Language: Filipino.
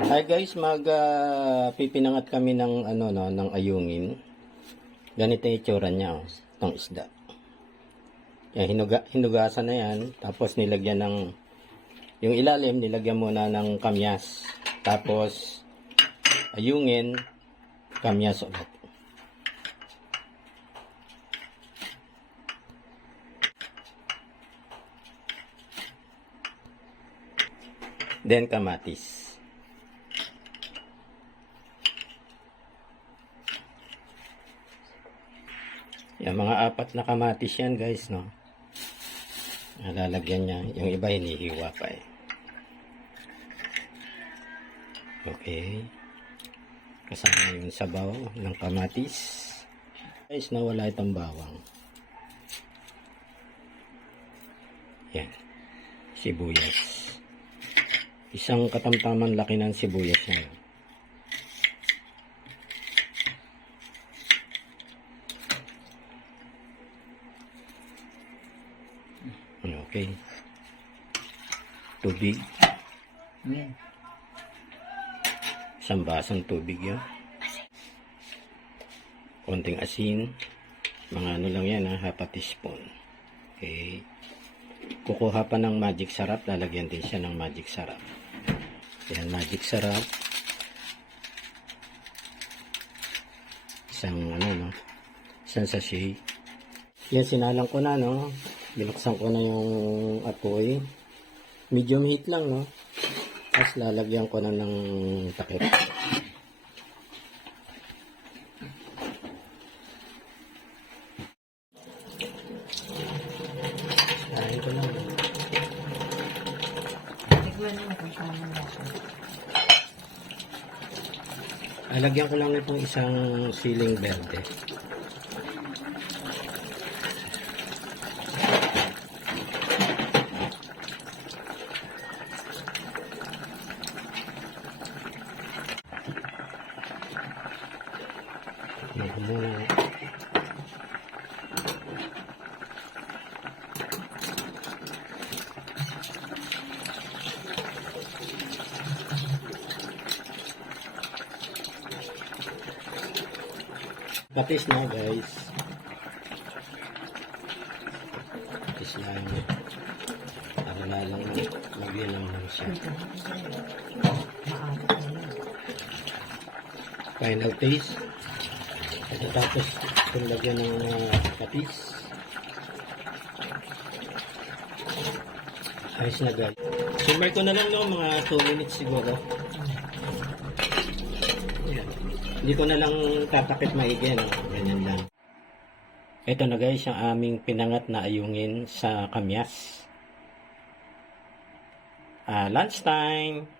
Hi guys, mag ah, pipinangat kami ng ano no, ng ayungin. Ganito yung itsura niya, oh, itong isda. Yan, hinuga, hinugasan na yan, tapos nilagyan ng yung ilalim nilagyan muna ng kamyas. Tapos ayungin, kamyas ulit. Then kamatis. Yan, mga apat na kamatis yan guys, no? Nalalagyan niya. Yung iba hinihiwa pa eh. Okay. Kasama yung sabaw ng kamatis. Guys, nawala itong bawang. Yan. Sibuyas. Isang katamtaman laki ng sibuyas na yun. Okay. Tubig. Ayan. Isang basang tubig yun. Konting asin. Mga ano lang yan ha, half a teaspoon. Okay. Kukuha pa ng magic sarap. Lalagyan din siya ng magic sarap. Yan, magic sarap. Isang ano no. Isang sachet. Yan, sinalang ko na no. Binuksan ko na yung apoy. Medium heat lang no. Tapos lalagyan ko na ng takip. Kain ko lang. Tignan mo kung paano natin. Lalagyan ko lang itong isang siling berde. Muna. Katis na guys. Katis lang. Para lalang magyan lang siya. Na yun. Final taste. At tapos kung lagyan ng uh, katis. Ayos na guys. Simmer ko na lang no, mga 2 minutes siguro. Yan. Hindi ko na lang tatakip maigi? Ganyan lang. Ito na guys, ang aming pinangat na ayungin sa kamyas. Ah, lunchtime.